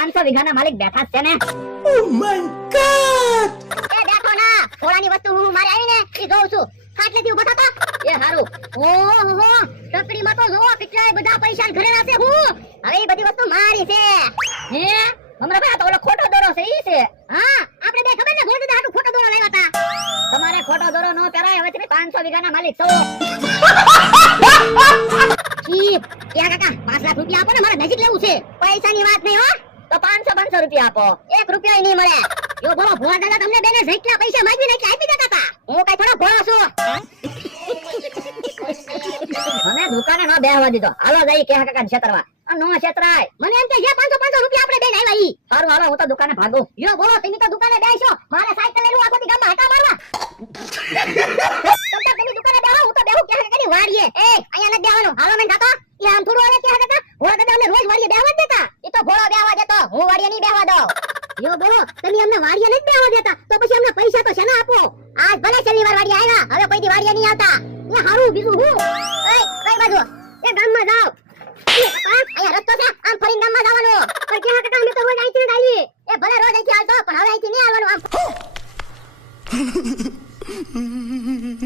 500 વીઘાના માલિક બેઠા જ છે ને. Oh my God! એ બેઠો ના થોડાની વસ્તુ હું મારે આવી ને ઈ જોઉં છું ખાટલેથી ઉભો થતા એ હારું. ઓહો ટકરીમાં તો જો કેટલાય બધા પૈસા ઘરેણા છે હું હવે ઈ બધી વસ્તુ મારી છે હે હમણાં ભાઈ આ તો ઓલો ખોટો દોરો છે ઈ છે. હા આપણે બે ખબર ને ગોળ દાદા હાટુ ખોટો દોરો લાવ્યા હતા તમારે ખોટો દોરો નો પહેરાય. હવે તમે 500 વીઘાના માલિક છો. ચીપ ક્યાં કાકા 5 લાખ રૂપિયા આપો ને મારે નજીક લેવું છે પૈસાની વાત નહીં હો તો 500 રૂપિયા આપો. 1 રૂપિયા નહીં મળે યો બોલો ભોળા દાદા તમને બેને જેટલા પૈસા માંગીને એટલે આપી દેતા હતા હું કઈ થોડો ભોળો છું મને દુકાને ન બેહવા દીધો. હાલો જઈ કે કાકા છેતરવા. આ નો છેતરાય. મને એમ કે જે 500 રૂપિયા આપણે બેન આવ્યા ઈ સારું હાલો હું તો દુકાને ભાગું. યો બોલો તમે તો દુકાને બેસો મારે સાયકલ લઈને આખો દી ગામમાં હાટા મારવા તમ તમે દુકાને બેહો હું તો બેહું કે કરી વાડીએ એ અહીંયા ન બેહવાનું હાલો મેં થાતો ઈ આમ થોડું આલે કે કાકા ભોળા દાદા અમને રોજ વાડીએ બેહવા જ દેતા ઈ તો ભોળો બેહવા દેતો હું વાડીએ નહીં બેહવા દઉં યો બોલો તમે અમને વાડીએ નથી બેહવા દેતા તો પછી અમને પૈસા તો શેના આપો આજ ભલે શનિવાર વાડીએ આવ્યા હવે કોઈ દી વાડીએ નહીં આવતા એ હારું બીજું હું એય કઈ બાજુ એ ગામમાં જાવ અહીંયા રસ્તો છે આમ ફરીને ગામમાં જવાનું પણ કે કાકા અમે તો રોજ અહીંથી જ આવીએ એ ભલે રોજ અહીંથી આવતો પણ હવે અહીંથી નહીં આવવાનું આમ